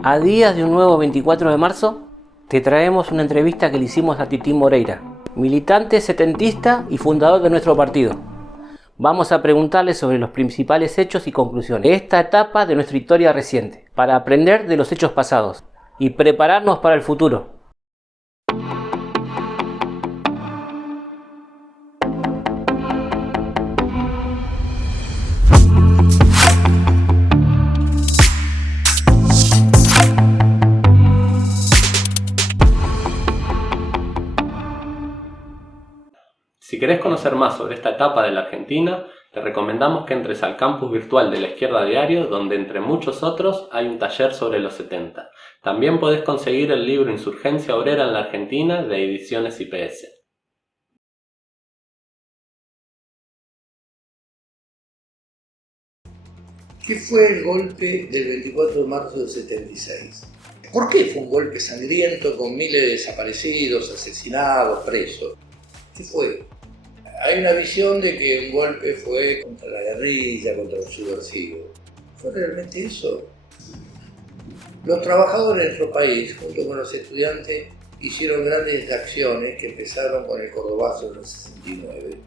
A días de un nuevo 24 de marzo, te traemos una entrevista que le hicimos a Titín Moreira, militante setentista y fundador de nuestro partido. Vamos a preguntarle sobre los principales hechos y conclusiones de esta etapa de nuestra historia reciente, para aprender de los hechos pasados y prepararnos para el futuro. Si querés conocer más sobre esta etapa de la Argentina, te recomendamos que entres al campus virtual de La Izquierda Diario, donde entre muchos otros hay un taller sobre los 70. También podés conseguir el libro Insurgencia Obrera en la Argentina de Ediciones IPS. ¿Qué fue el golpe del 24 de marzo del 76? ¿Por qué fue un golpe sangriento con miles de desaparecidos, asesinados, presos? ¿Qué fue? Hay una visión de que un golpe fue contra la guerrilla, contra los subversivos. ¿Fue realmente eso? Los trabajadores de nuestro país, junto con los estudiantes, hicieron grandes acciones que empezaron con el Cordobazo en el 69.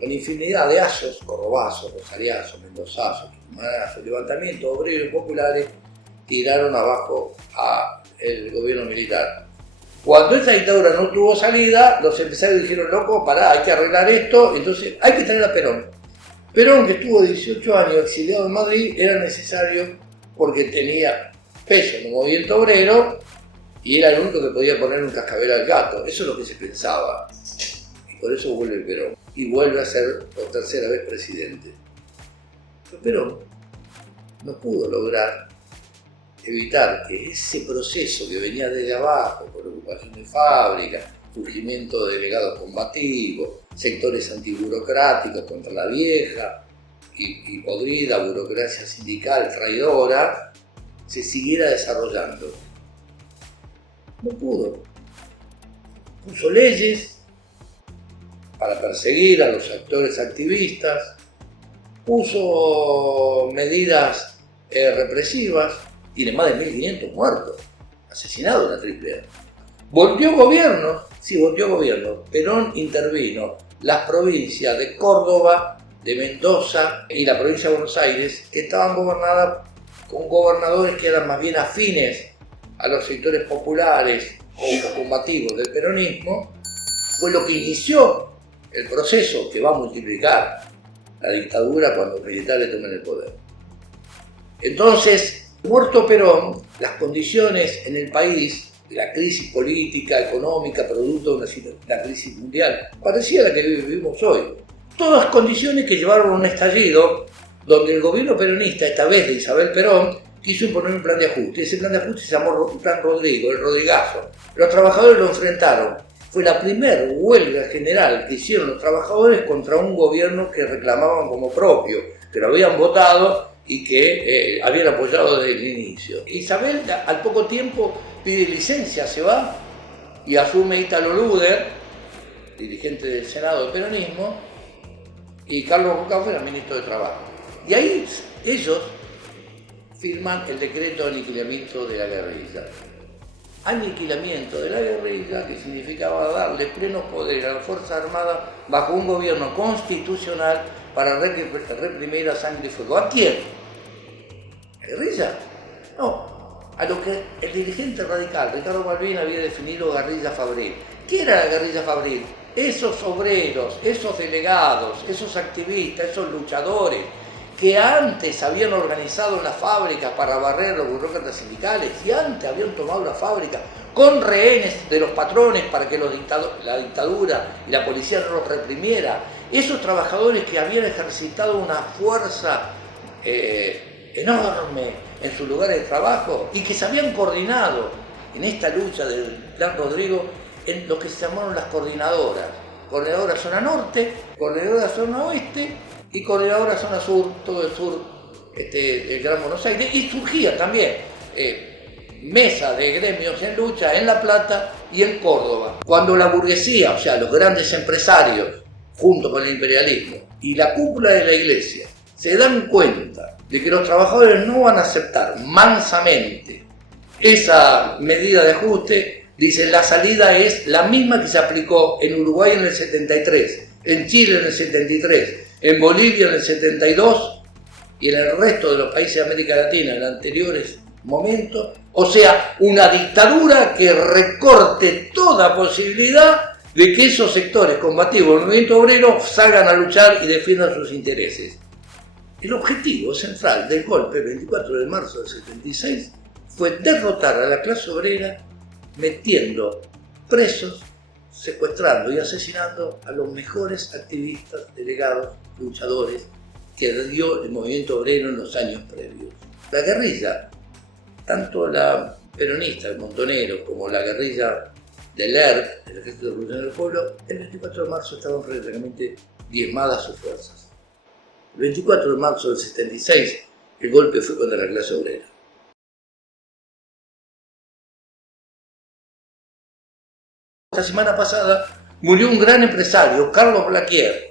Con infinidad de ayos, cordobazos, rosariazos, mendozazos, tucumanazos, levantamientos obreros y populares, tiraron abajo al gobierno militar. Cuando esa dictadura no tuvo salida, los empresarios dijeron, loco, pará, hay que arreglar esto, entonces hay que tener a Perón. Perón, que estuvo 18 años exiliado en Madrid, era necesario porque tenía peso en el movimiento obrero y era el único que podía poner un cascabel al gato. Eso es lo que se pensaba. Y por eso vuelve Perón. Y vuelve a ser por tercera vez presidente. Pero Perón no pudo lograr evitar que ese proceso que venía desde abajo, por ocupación de fábricas, surgimiento de delegados combativos, sectores antiburocráticos contra la vieja y podrida burocracia sindical traidora, se siguiera desarrollando. No pudo. Puso leyes para perseguir a los actores activistas, puso medidas represivas. Tiene más de 1.500 muertos, asesinados en la Triple A. Volteó gobierno, sí, volteó gobierno. Perón intervino las provincias de Córdoba, de Mendoza y la provincia de Buenos Aires, que estaban gobernadas con gobernadores que eran más bien afines a los sectores populares o combativos del peronismo. Fue lo que inició el proceso que va a multiplicar la dictadura cuando los militares tomen el poder. Entonces, muerto Perón, las condiciones en el país, la crisis política, económica, producto de una crisis mundial, parecía la que vivimos hoy. Todas condiciones que llevaron a un estallido donde el gobierno peronista, esta vez de Isabel Perón, quiso imponer un plan de ajuste. Ese plan de ajuste se llamó Plan Rodrigo, el Rodrigazo. Los trabajadores lo enfrentaron. Fue la primera huelga general que hicieron los trabajadores contra un gobierno que reclamaban como propio, que lo habían votado y que habían apoyado desde el inicio. Isabel al poco tiempo pide licencia, se va y asume Ítalo Luder, dirigente del Senado del peronismo, y Carlos Roca era ministro de Trabajo. Y ahí ellos firman el decreto de aniquilamiento de la guerrilla. Aniquilamiento de la guerrilla que significaba darle pleno poder a las Fuerzas Armadas bajo un gobierno constitucional para reprimir a sangre y fuego. ¿A quién? ¿La guerrilla? No, a lo que el dirigente radical, Ricardo Malvin, había definido guerrilla fabril. ¿Qué era la guerrilla fabril? Esos obreros, esos delegados, esos activistas, esos luchadores que antes habían organizado en las fábricas para barrer a los burócratas sindicales y antes habían tomado la fábrica con rehenes de los patrones para que la dictadura y la policía no los reprimiera. Esos trabajadores que habían ejercitado una fuerza enorme en sus lugares de trabajo y que se habían coordinado en esta lucha del Plan Rodrigo en lo que se llamaron las coordinadoras. Coordinadora Zona Norte, Coordinadora Zona Oeste y Coordinadora Zona Sur, todo el sur del Gran Buenos Aires. Y surgía también mesa de gremios en lucha en La Plata y en Córdoba. Cuando la burguesía, o sea, los grandes empresarios, junto con el imperialismo y la cúpula de la iglesia, se dan cuenta de que los trabajadores no van a aceptar mansamente esa medida de ajuste, dice, la salida es la misma que se aplicó en Uruguay en el 73, en Chile en el 73, en Bolivia en el 72 y en el resto de los países de América Latina en anteriores momentos. O sea, una dictadura que recorte toda posibilidad de que esos sectores combativos del movimiento obrero salgan a luchar y defiendan sus intereses. El objetivo central del golpe el 24 de marzo del 76 fue derrotar a la clase obrera metiendo presos, secuestrando y asesinando a los mejores activistas, delegados, luchadores que dio el movimiento obrero en los años previos. La guerrilla, tanto la peronista, el Montonero, como la guerrilla del ERP, el Ejército de Revolución del Pueblo, el 24 de marzo estaban prácticamente diezmadas sus fuerzas. El 24 de marzo del 76, el golpe fue contra la clase obrera. La semana pasada murió un gran empresario, Carlos Blaquier.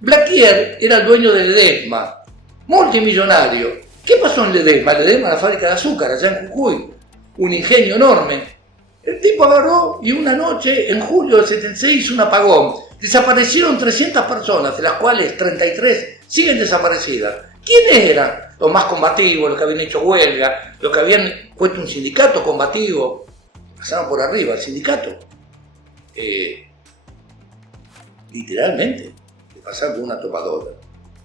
Blaquier era el dueño de Ledesma, multimillonario. ¿Qué pasó en Ledesma? Ledesma, la fábrica de azúcar, allá en Jujuy, un ingenio enorme. El tipo agarró y una noche, en julio del 76, hizo un apagón. Desaparecieron 300 personas, de las cuales 33 siguen desaparecidas. ¿Quiénes eran? Los más combativos, los que habían hecho huelga, los que habían puesto un sindicato combativo. Pasaban por arriba el sindicato. Literalmente, le pasaron con una topadora.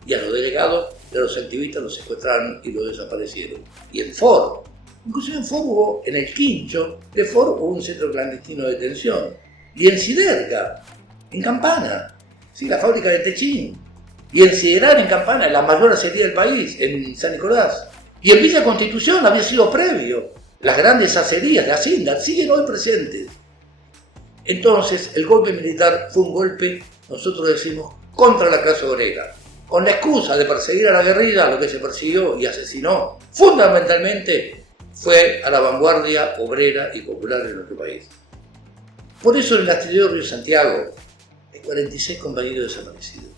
Y a los delegados y a los activistas los secuestraron y los desaparecieron. Y en Ford, inclusive en Ford hubo, en el quincho de Ford hubo un centro clandestino de detención. Y en Siderca, en Campana, sí, la fábrica de Techín. Y en Sideral, en Campana, la mayor acería del país, en San Nicolás. Y en Villa Constitución había sido previo. Las grandes acerías, las INDAR, siguen hoy presentes. Entonces, el golpe militar fue un golpe, nosotros decimos, contra la clase obrera. Con la excusa de perseguir a la guerrilla, lo que se persiguió y asesinó, fundamentalmente, fue a la vanguardia obrera y popular de nuestro país. Por eso en el astillero Río Santiago hay 46 compañeros desaparecidos.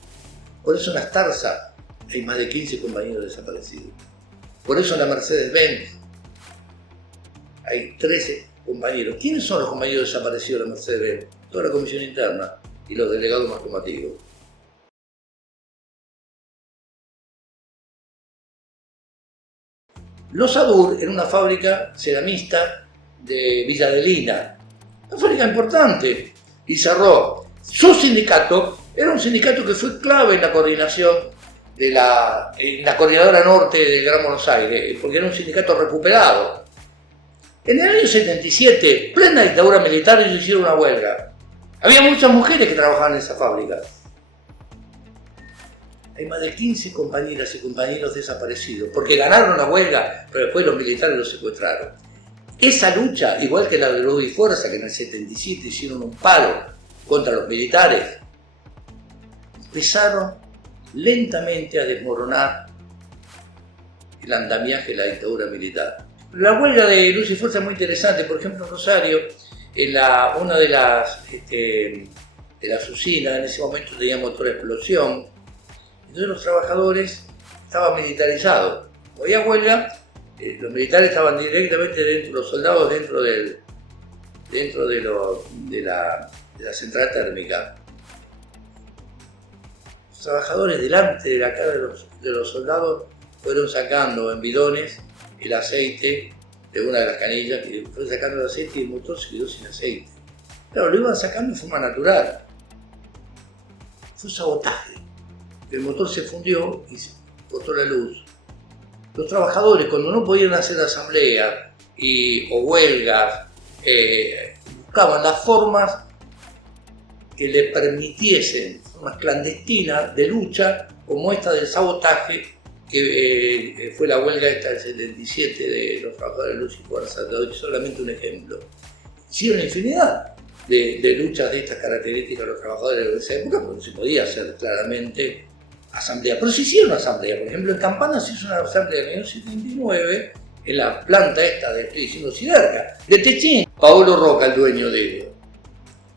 Por eso en las Tarza hay más de 15 compañeros desaparecidos. Por eso en la Mercedes-Benz hay 13 compañeros. ¿Quiénes son los compañeros desaparecidos de la Mercedes-Benz? Toda la comisión interna y los delegados más combativos. Los Adur era una fábrica ceramista de Villa Adelina, una fábrica importante, y cerró. Su sindicato era un sindicato que fue clave en la coordinación de la coordinadora norte del Gran Buenos Aires, porque era un sindicato recuperado. En el año 77, plena dictadura militar, ellos hicieron una huelga. Había muchas mujeres que trabajaban en esa fábrica. Hay más de 15 compañeras y compañeros desaparecidos, porque ganaron la huelga, pero después los militares los secuestraron. Esa lucha, igual que la de Luz y Fuerza, que en el 77 hicieron un paro contra los militares, empezaron lentamente a desmoronar el andamiaje de la dictadura militar. La huelga de Luz y Fuerza es muy interesante. Por ejemplo, en Rosario, en una de las usinas, en ese momento tenía motor de explosión. Entonces los trabajadores estaban militarizados. Cuando había huelga, los militares estaban directamente dentro, los soldados dentro de la central térmica. Los trabajadores delante de la cara de los soldados fueron sacando en bidones el aceite de una de las canillas, y fue sacando el aceite y el motor se quedó sin aceite. Claro, lo iban sacando de forma natural. Fue sabotaje. El motor se fundió y se cortó la luz. Los trabajadores, cuando no podían hacer asamblea o huelgas, buscaban las formas que le permitiesen, formas clandestinas de lucha, como esta del sabotaje, que fue la huelga esta del 77 de los trabajadores de Luz y Fuerza. Te doy solamente un ejemplo. Hicieron infinidad de luchas de estas características los trabajadores de esa época, porque no se podía hacer claramente asamblea. Pero se hicieron asamblea. Por ejemplo, en Campana se hizo una asamblea en 1979 en la planta esta de, estoy diciendo, Siderca, de Techín. Paolo Roca, el dueño de ello.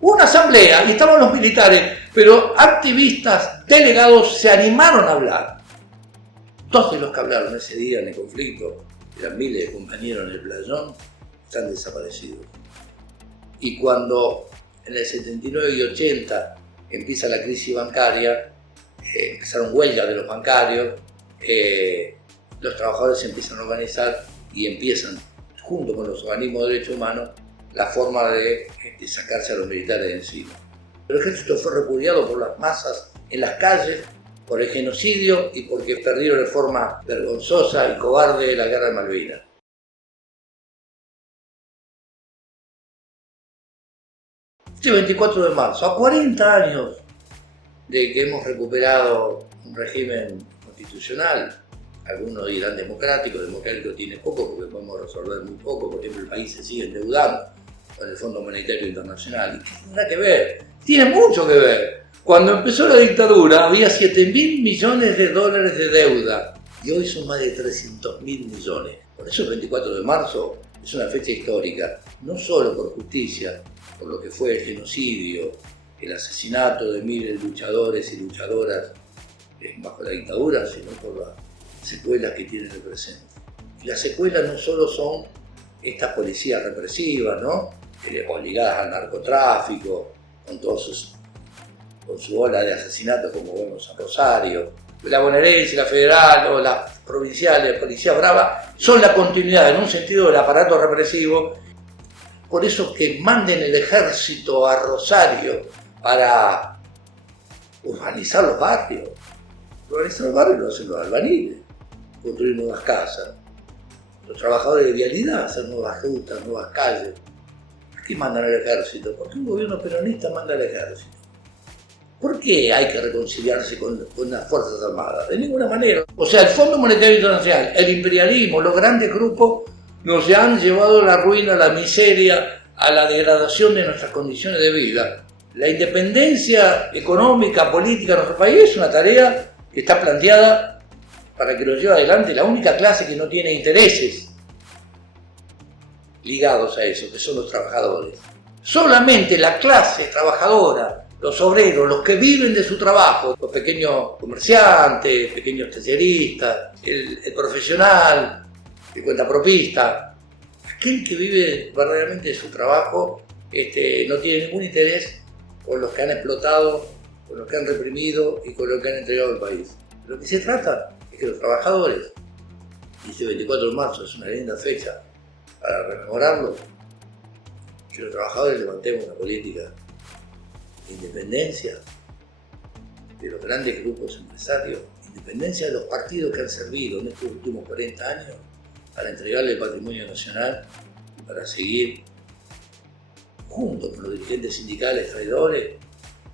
Hubo una asamblea y estaban los militares, pero activistas, delegados se animaron a hablar. Dos de los que hablaron ese día en el conflicto eran miles de compañeros en el playón, están desaparecidos. Y cuando en el 79 y 80 empieza la crisis bancaria, empezaron huelgas de los bancarios, los trabajadores se empiezan a organizar y empiezan, junto con los organismos de derechos humanos, la forma de sacarse a los militares de encima. El ejército fue repudiado por las masas en las calles por el genocidio y porque perdieron de forma vergonzosa y cobarde la guerra de Malvinas. Este 24 de marzo, a 40 años de que hemos recuperado un régimen constitucional, algunos dirán democrático tiene poco porque podemos resolver muy poco, por ejemplo el país se sigue endeudando con el Fondo Monetario Internacional. ¿Y qué tendrá que ver? Tiene mucho que ver. Cuando empezó la dictadura había 7.000 millones de dólares de deuda y hoy son más de 300.000 millones. Por eso el 24 de marzo es una fecha histórica, no solo por justicia, por lo que fue el genocidio, el asesinato de miles de luchadores y luchadoras bajo la dictadura, sino por las secuelas que tiene el presente. Y las secuelas no solo son estas policías represivas, ¿no? Ligadas al narcotráfico, con su ola de asesinatos como vemos en Rosario. La bonaerense, la federal o la provincial, la policía brava, son la continuidad en un sentido del aparato represivo. Por eso que manden el ejército a Rosario para urbanizar los barrios. Urbanizar los barrios lo hacen los albañiles, construir nuevas casas. Los trabajadores de vialidad hacer nuevas rutas, nuevas calles. ¿Por qué mandan al ejército? ¿Por qué un gobierno peronista manda al ejército? ¿Por qué hay que reconciliarse con las Fuerzas Armadas? De ninguna manera. O sea, el Fondo Monetario Internacional, el imperialismo, los grandes grupos nos han llevado a la ruina, a la miseria, a la degradación de nuestras condiciones de vida. La independencia económica, política de nuestro país es una tarea que está planteada para que lo lleve adelante la única clase que no tiene intereses ligados a eso, que son los trabajadores. Solamente la clase trabajadora, los obreros, los que viven de su trabajo, los pequeños comerciantes, pequeños talleristas, el profesional, el cuentapropista, aquel que vive verdaderamente de su trabajo, no tiene ningún interés con los que han explotado, con los que han reprimido y con los que han entregado el país. De lo que se trata es que los trabajadores, y este 24 de marzo es una linda fecha para rememorarlo, que los trabajadores levantemos una política de independencia de los grandes grupos empresarios, independencia de los partidos que han servido en estos últimos 40 años para entregarle el patrimonio nacional y para seguir junto con los dirigentes sindicales traidores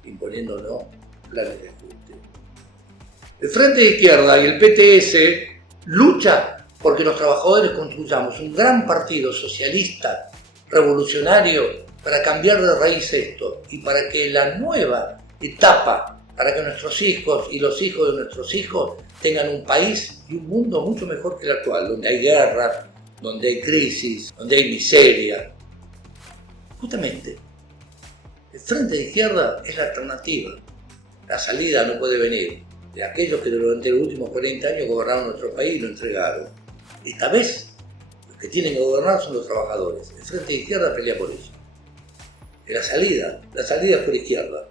imponiéndonos planes de ajuste. El Frente de Izquierda y el PTS lucha porque los trabajadores construyamos un gran partido socialista, revolucionario, para cambiar de raíz esto y para que la nueva etapa, para que nuestros hijos y los hijos de nuestros hijos tengan un país y un mundo mucho mejor que el actual, donde hay guerra, donde hay crisis, donde hay miseria. Justamente, el Frente de Izquierda es la alternativa. La salida no puede venir de aquellos que durante los últimos 40 años gobernaron nuestro país y lo entregaron. Esta vez, los que tienen que gobernar son los trabajadores. El Frente de Izquierda pelea por eso. Que la salida es por izquierda.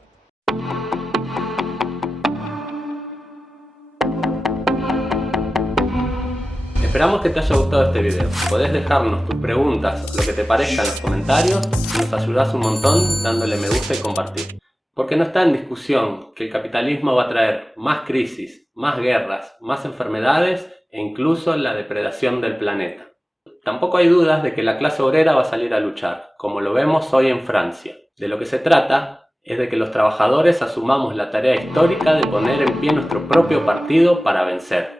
Esperamos que te haya gustado este video. Podés dejarnos tus preguntas, lo que te parezca en los comentarios y nos ayudás un montón dándole me gusta y compartir. Porque no está en discusión que el capitalismo va a traer más crisis, más guerras, más enfermedades e incluso la depredación del planeta. Tampoco hay dudas de que la clase obrera va a salir a luchar, como lo vemos hoy en Francia. De lo que se trata es de que los trabajadores asumamos la tarea histórica de poner en pie nuestro propio partido para vencer.